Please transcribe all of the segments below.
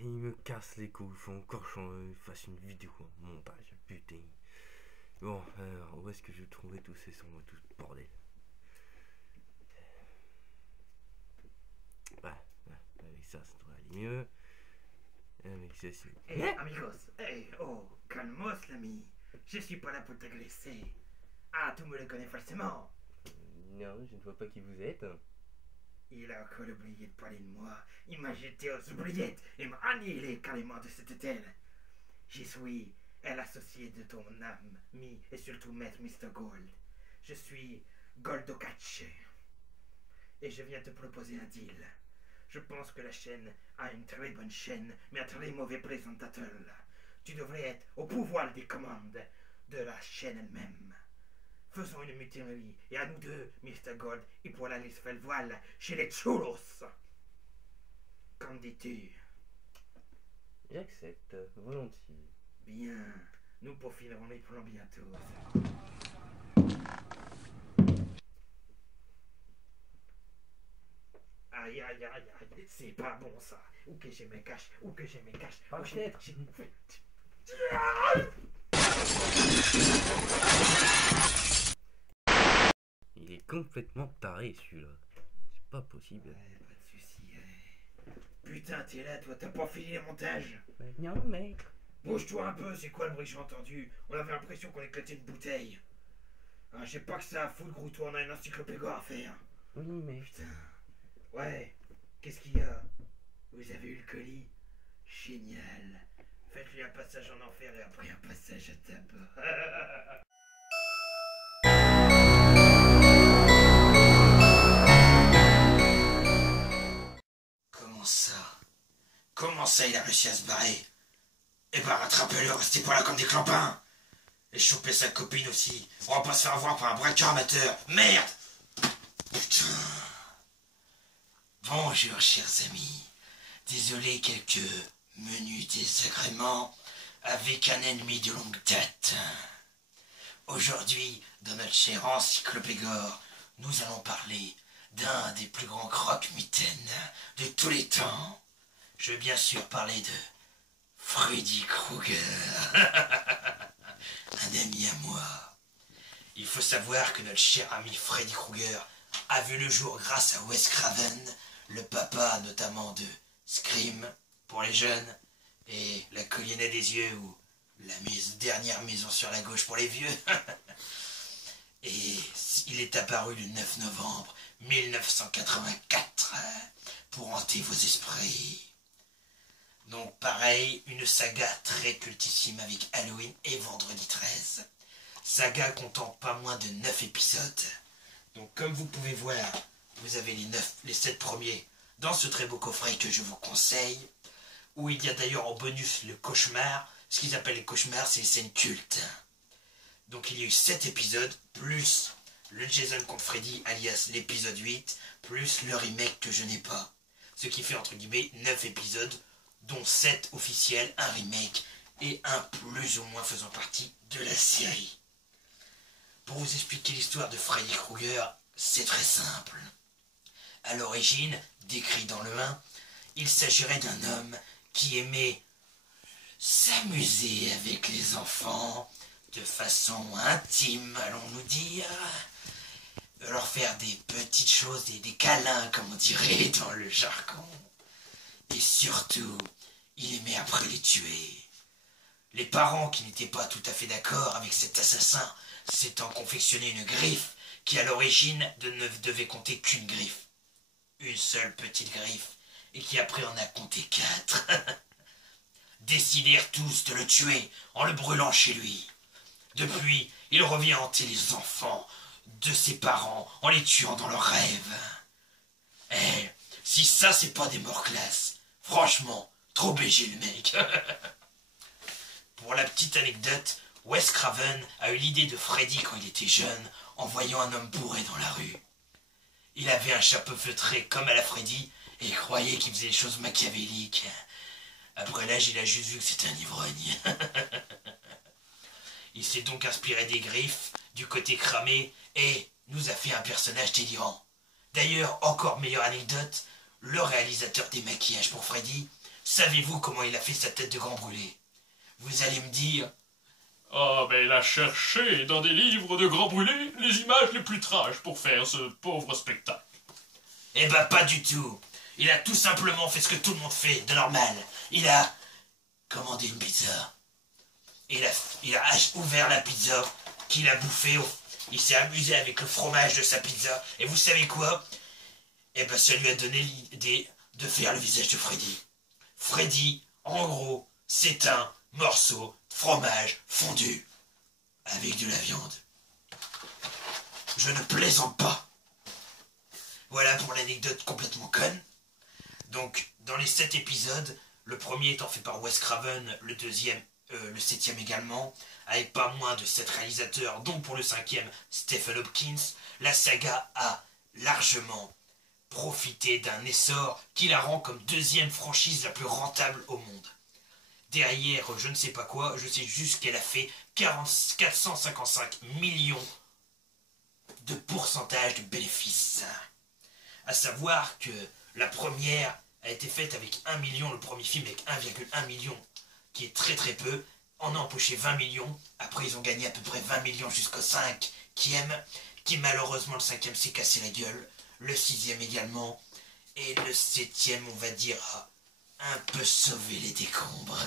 il me casse les couilles, il faut encore que je fasse une vidéo en montage, putain. Bon, alors, où est-ce que je vais trouver tous ces sons, tout ce bordel? Avec ça devrait aller mieux. Avec ceci. Hey, amigos, hey, oh, calmos, l'ami. Je suis pas là pour t'agresser. Ah, tu me le connais forcément. Non, je ne vois pas qui vous êtes. Il a encore oublié de parler de moi. Il m'a jeté aux oubliettes et m'a annihilé carrément de cette telle. Je suis l'associé de ton ami et surtout maître Mr. Gold. Je suis Goldocache. Et je viens te proposer un deal. Je pense que la chaîne a une très bonne chaîne, mais un très mauvais présentateur. Tu devrais être au pouvoir des commandes de la chaîne elle-même. Faisons une mutinerie, et à nous deux, Mr. Gold, il pourra aller se faire le voile chez les Chulos. Qu'en dis-tu? J'accepte, volontiers. Bien, nous peaufinerons les plans bientôt. Aïe, aïe, aïe, aïe, c'est pas bon ça. Où que je me cache, où que je me cache. Par la fenêtre. Il est complètement taré celui-là. C'est pas possible. Ouais, pas de soucis. Putain, t'es là, toi, t'as pas fini le montage? Non, mec. Bouge-toi un peu, c'est quoi le bruit que j'ai entendu? On avait l'impression qu'on éclatait une bouteille. Ah, j'ai pas que ça à foutre, gros, toi, on a une encyclopédie à faire. Oui, mais. Putain. Ouais, qu'est-ce qu'il y a? Vous avez eu le colis? Génial. Faites-lui un passage en enfer et après un passage à tabac. Comment ça? Comment ça, il a réussi à se barrer? Eh ben, rattrapez-le, restez pas là comme des clampins. Et chopez sa copine aussi. On va pas se faire avoir par un braqueur amateur. Merde! Putain. Bonjour, chers amis. Désolé, quelques menus désagréments avec un ennemi de longue date. Aujourd'hui, dans notre cher encyclopégore, nous allons parler d'un des plus grands croque-mitaines de tous les temps. Je veux bien sûr parler de Freddy Krueger. Un ami à moi. Il faut savoir que notre cher ami Freddy Krueger a vu le jour grâce à Wes Craven, le papa notamment de Scream pour les jeunes, et La colline des yeux ou la dernière maison sur la gauche pour les vieux. Et il est apparu le 9 novembre 1984 pour hanter vos esprits. Donc pareil, une saga très cultissime avec Halloween et Vendredi 13. Saga comptant pas moins de 9 épisodes. Donc comme vous pouvez voir, vous avez les 7 premiers dans ce très beau coffret que je vous conseille, où il y a d'ailleurs en bonus le cauchemar. Ce qu'ils appellent les cauchemars, c'est les scènes cultes. Donc il y a eu 7 épisodes, plus le Jason contre Freddy, alias l'épisode 8, plus le remake que je n'ai pas. Ce qui fait entre guillemets 9 épisodes, dont 7 officiels, un remake et un plus ou moins faisant partie de la série. Pour vous expliquer l'histoire de Freddy Krueger, c'est très simple. À l'origine, décrit dans le 1, il s'agirait d'un homme qui aimait s'amuser avec les enfants de façon intime, allons-nous dire, leur faire des petites choses, des câlins, comme on dirait dans le jargon. Et surtout, il aimait après les tuer. Les parents, qui n'étaient pas tout à fait d'accord avec cet assassin, s'étant confectionné une griffe qui à l'origine ne devait compter qu'une griffe. Une seule petite griffe, et qui après en a compté 4. Décidèrent tous de le tuer en le brûlant chez lui. Depuis, il revient hanter les enfants de ses parents en les tuant dans leurs rêves. Eh, si ça c'est pas des morts classe, franchement, trop BG le mec. Pour la petite anecdote, Wes Craven a eu l'idée de Freddy quand il était jeune en voyant un homme bourré dans la rue. Il avait un chapeau feutré comme à la Freddy et il croyait qu'il faisait des choses machiavéliques. Après l'âge, il a juste vu que c'était un ivrogne. Il s'est donc inspiré des griffes, du côté cramé, et nous a fait un personnage délirant. D'ailleurs, encore meilleure anecdote, le réalisateur des maquillages pour Freddy Savez-vous comment il a fait sa tête de grand brûlé? Vous allez me dire... Ah, mais il a cherché dans des livres de Grand Brûlé les images les plus trash pour faire ce pauvre spectacle. Eh ben pas du tout. Il a tout simplement fait ce que tout le monde fait de normal. Il a commandé une pizza. Il a ouvert la pizza qu'il a bouffée. Il s'est amusé avec le fromage de sa pizza. Et vous savez quoi? Eh ben ça lui a donné l'idée de faire le visage de Freddy. Freddy, en gros, c'est un morceau de fromage fondu avec de la viande. Je ne plaisante pas. Voilà pour l'anecdote complètement conne. Donc, dans les 7 épisodes, le premier étant fait par Wes Craven, le deuxième, le 7e également, avec pas moins de 7 réalisateurs, dont pour le 5e, Stephen Hopkins, la saga a largement profité d'un essor qui la rend comme deuxième franchise la plus rentable au monde. Derrière, je ne sais pas quoi, je sais juste qu'elle a fait 455 millions de pourcentage de bénéfices. À savoir que la première a été faite avec 1 million, le premier film avec 1,1 million, qui est très très peu, en a empoché 20 millions, après ils ont gagné à peu près 20 millions jusqu'au 5e, qui malheureusement le 5e s'est cassé la gueule, le 6e également, et le 7e on va dire a un peu sauvé les décombres.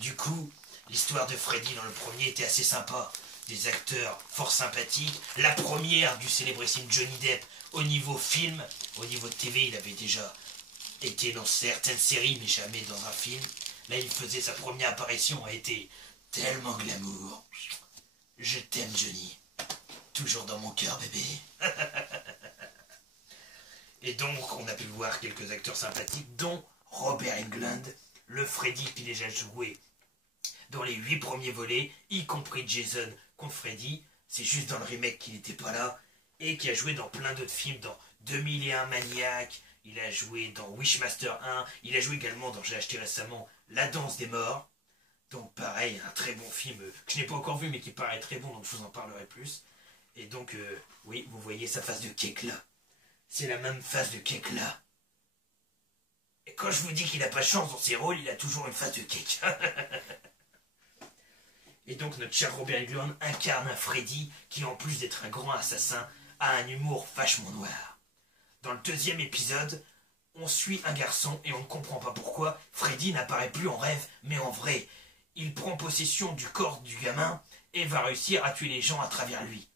Du coup, l'histoire de Freddy dans le premier était assez sympa, des acteurs fort sympathiques, la première du célébrissime Johnny Depp au niveau film, au niveau de TV, il avait déjà été dans certaines séries, mais jamais dans un film. Là, il faisait sa première apparition, a été tellement glamour. Je t'aime, Johnny. Toujours dans mon cœur, bébé. Et donc, on a pu voir quelques acteurs sympathiques, dont Robert Englund, le Freddy qui déjà joué dans les 8 premiers volets, y compris Jason contre Freddy. C'est juste dans le remake qu'il n'était pas là. Et qui a joué dans plein d'autres films, dans 2001 Maniac, il a joué dans Wishmaster 1, il a joué également dans, j'ai acheté récemment, La Danse des Morts. Donc pareil, un très bon film que je n'ai pas encore vu mais qui paraît très bon, donc je vous en parlerai plus. Et donc, oui, vous voyez sa face de cake là. C'est la même face de cake là. Et quand je vous dis qu'il n'a pas de chance dans ses rôles, il a toujours une face de cake. Et donc notre cher Robert Englund incarne un Freddy qui, en plus d'être un grand assassin, a un humour vachement noir. Dans le 2e épisode, on suit un garçon et on ne comprend pas pourquoi Freddy n'apparaît plus en rêve, mais en vrai. Il prend possession du corps du gamin et va réussir à tuer les gens à travers lui.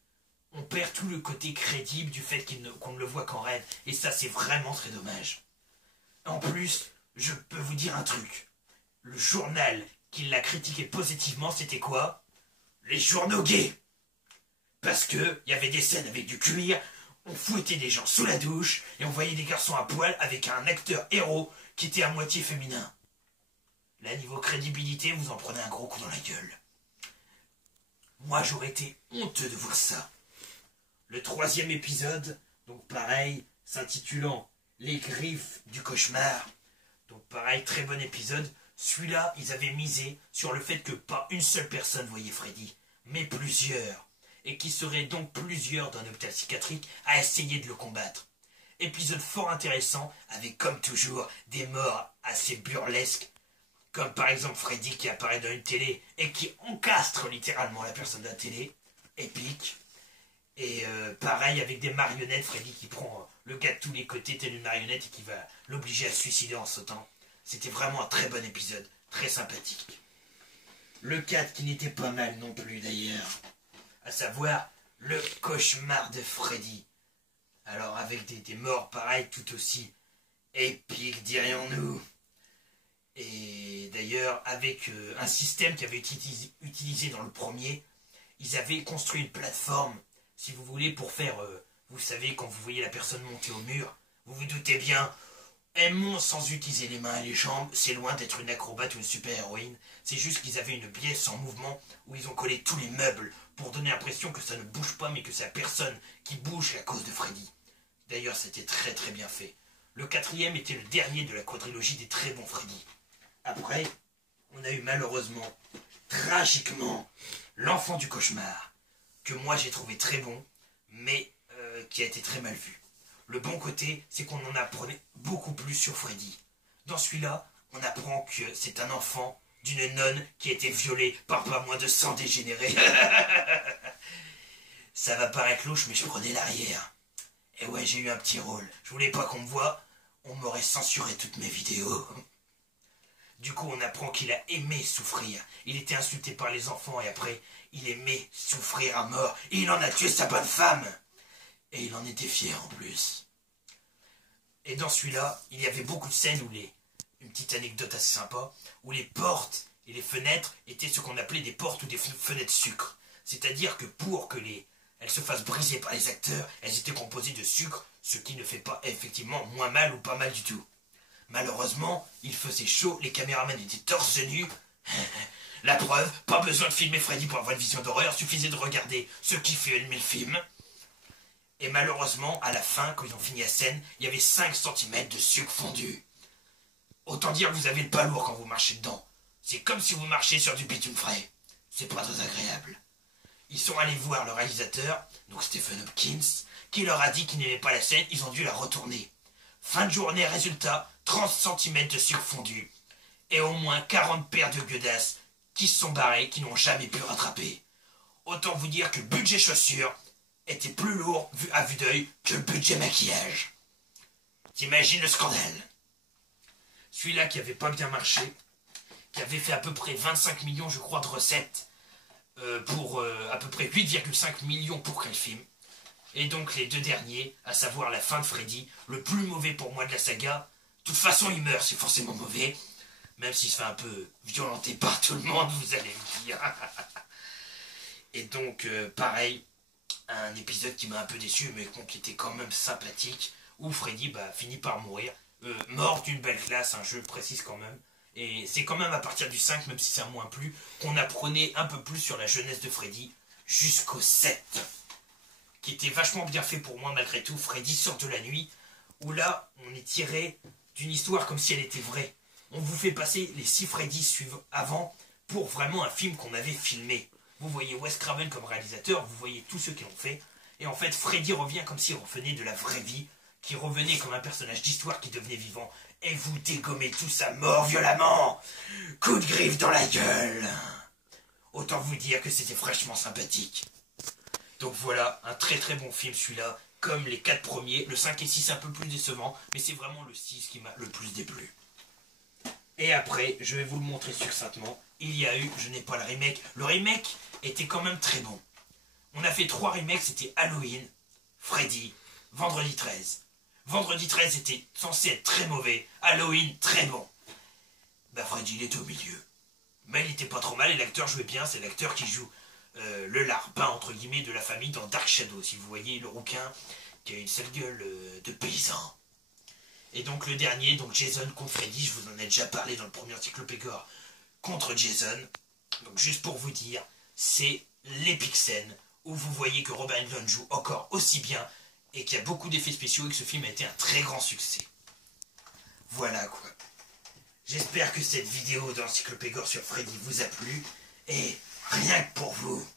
On perd tout le côté crédible du fait qu'on ne le voit qu'en rêve, et ça c'est vraiment très dommage. En plus, je peux vous dire un truc. Le journal qui l'a critiqué positivement, c'était quoi? Les journaux gays. Parce que il y avait des scènes avec du cuir, on fouettait des gens sous la douche, et on voyait des garçons à poil avec un acteur héros qui était à moitié féminin. Là, niveau crédibilité, vous en prenez un gros coup dans la gueule. Moi, j'aurais été honteux de voir ça. Le 3e épisode, donc pareil, s'intitulant Les griffes du cauchemar. Donc pareil, très bon épisode. Celui-là, ils avaient misé sur le fait que pas une seule personne voyait Freddy, mais plusieurs. Et qui seraient donc plusieurs dans un hôpital psychiatrique à essayer de le combattre. Épisode fort intéressant, avec comme toujours des morts assez burlesques, comme par exemple Freddy qui apparaît dans une télé et qui encastre littéralement la personne de la télé. Épique. Et pareil avec des marionnettes, Freddy qui prend le gars de tous les côtés tel une marionnette et qui va l'obliger à se suicider en sautant. C'était vraiment un très bon épisode, très sympathique. Le 4 qui n'était pas mal non plus d'ailleurs, à savoir le cauchemar de Freddy. Alors avec des morts pareil tout aussi épiques dirions-nous. Et d'ailleurs avec un système qui avait été utilisé dans le premier, ils avaient construit une plateforme, si vous voulez, pour faire, vous savez, quand vous voyez la personne monter au mur, vous vous doutez bien, elle monte sans utiliser les mains et les jambes, c'est loin d'être une acrobate ou une super-héroïne, c'est juste qu'ils avaient une pièce en mouvement où ils ont collé tous les meubles pour donner l'impression que ça ne bouge pas mais que c'est la personne qui bouge à cause de Freddy. D'ailleurs, c'était très très bien fait. Le 4e était le dernier de la quadrilogie des très bons Freddy. Après, on a eu malheureusement, tragiquement, l'enfant du cauchemar, que moi j'ai trouvé très bon, mais qui a été très mal vu. Le bon côté, c'est qu'on en apprenait beaucoup plus sur Freddy. Dans celui-là, on apprend que c'est un enfant d'une nonne qui a été violée par pas moins de 100 dégénérés. Ça va paraître louche, mais je prenais l'arrière. Et ouais, j'ai eu un petit rôle. Je voulais pas qu'on me voie, on m'aurait censuré toutes mes vidéos. Du coup, on apprend qu'il a aimé souffrir. Il était insulté par les enfants et après, il aimait souffrir à mort. Et il en a tué sa bonne femme. Et il en était fier en plus. Et dans celui-là, il y avait beaucoup de scènes où une petite anecdote assez sympa, où les portes et les fenêtres étaient ce qu'on appelait des portes ou des fenêtres sucre. C'est-à-dire que pour que elles se fassent briser par les acteurs, elles étaient composées de sucre, ce qui ne fait pas effectivement moins mal ou pas mal du tout. Malheureusement, il faisait chaud, les caméramans étaient torse nus. La preuve, pas besoin de filmer Freddy pour avoir une vision d'horreur, suffisait de regarder ceux qui filmaient le film. Et malheureusement, à la fin, quand ils ont fini la scène, il y avait 5 cm de sucre fondu. Autant dire que vous avez le pas lourd quand vous marchez dedans. C'est comme si vous marchiez sur du bitume frais. C'est pas très agréable. Ils sont allés voir le réalisateur, donc Stephen Hopkins, qui leur a dit qu'il n'aimait pas la scène, ils ont dû la retourner. Fin de journée, résultat, 30 cm de sucre fondu. Et au moins 40 paires de gueudasses qui se sont barrées, qui n'ont jamais pu rattraper. Autant vous dire que le budget chaussures était plus lourd à vue d'œil que le budget maquillage. T'imagines le scandale? Celui-là qui avait pas bien marché, qui avait fait à peu près 25 millions, je crois, de recettes, pour à peu près 8,5 millions pour quel film. Et donc les deux derniers, à savoir la fin de Freddy, le plus mauvais pour moi de la saga. De toute façon, il meurt, c'est forcément mauvais. Même s'il se fait un peu violenter par tout le monde, vous allez me dire. Et donc, pareil, un épisode qui m'a un peu déçu, mais qui était quand même sympathique, où Freddy finit par mourir. Mort d'une belle classe, je le précise quand même. Et c'est quand même à partir du 5, même si c'est un moins plus, qu'on apprenait un peu plus sur la jeunesse de Freddy, jusqu'au 7. Qui était vachement bien fait pour moi malgré tout, Freddy sort de la nuit, où là, on est tiré d'une histoire comme si elle était vraie. On vous fait passer les 6 Freddy suivants avant pour vraiment un film qu'on avait filmé. Vous voyez Wes Craven comme réalisateur, vous voyez tous ceux qui l'ont fait, et en fait Freddy revient comme s'il revenait de la vraie vie, qui revenait comme un personnage d'histoire qui devenait vivant, et vous dégommez tous à mort violemment. Coup de griffe dans la gueule. Autant vous dire que c'était fraîchement sympathique. Donc voilà, un très très bon film celui-là, comme les 4 premiers. Le 5 et 6 un peu plus décevant, mais c'est vraiment le 6 qui m'a le plus déplu. Et après, je vais vous le montrer succinctement. Il y a eu, je n'ai pas le remake. Le remake était quand même très bon. On a fait 3 remakes, c'était Halloween, Freddy, Vendredi 13. Vendredi 13 était censé être très mauvais, Halloween très bon. Freddy il était au milieu. Mais il était pas trop mal et l'acteur jouait bien, c'est l'acteur qui joue le larbin entre guillemets de la famille dans Dark Shadow, si vous voyez le rouquin qui a une sale gueule de paysan. Et donc le dernier, donc Jason contre Freddy, je vous en ai déjà parlé dans le premier Encyclopégore contre Jason. Donc juste pour vous dire, c'est l'épique scène où vous voyez que Robert Englund joue encore aussi bien et qu'il y a beaucoup d'effets spéciaux et que ce film a été un très grand succès. Voilà quoi. J'espère que cette vidéo d'Encyclopégore sur Freddy vous a plu et rien que pour vous,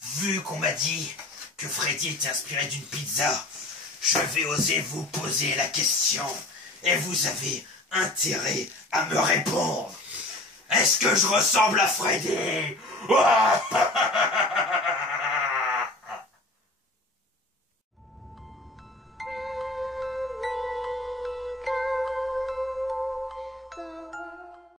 vu qu'on m'a dit que Freddy était inspiré d'une pizza, je vais oser vous poser la question et vous avez intérêt à me répondre. Est-ce que je ressemble à Freddy?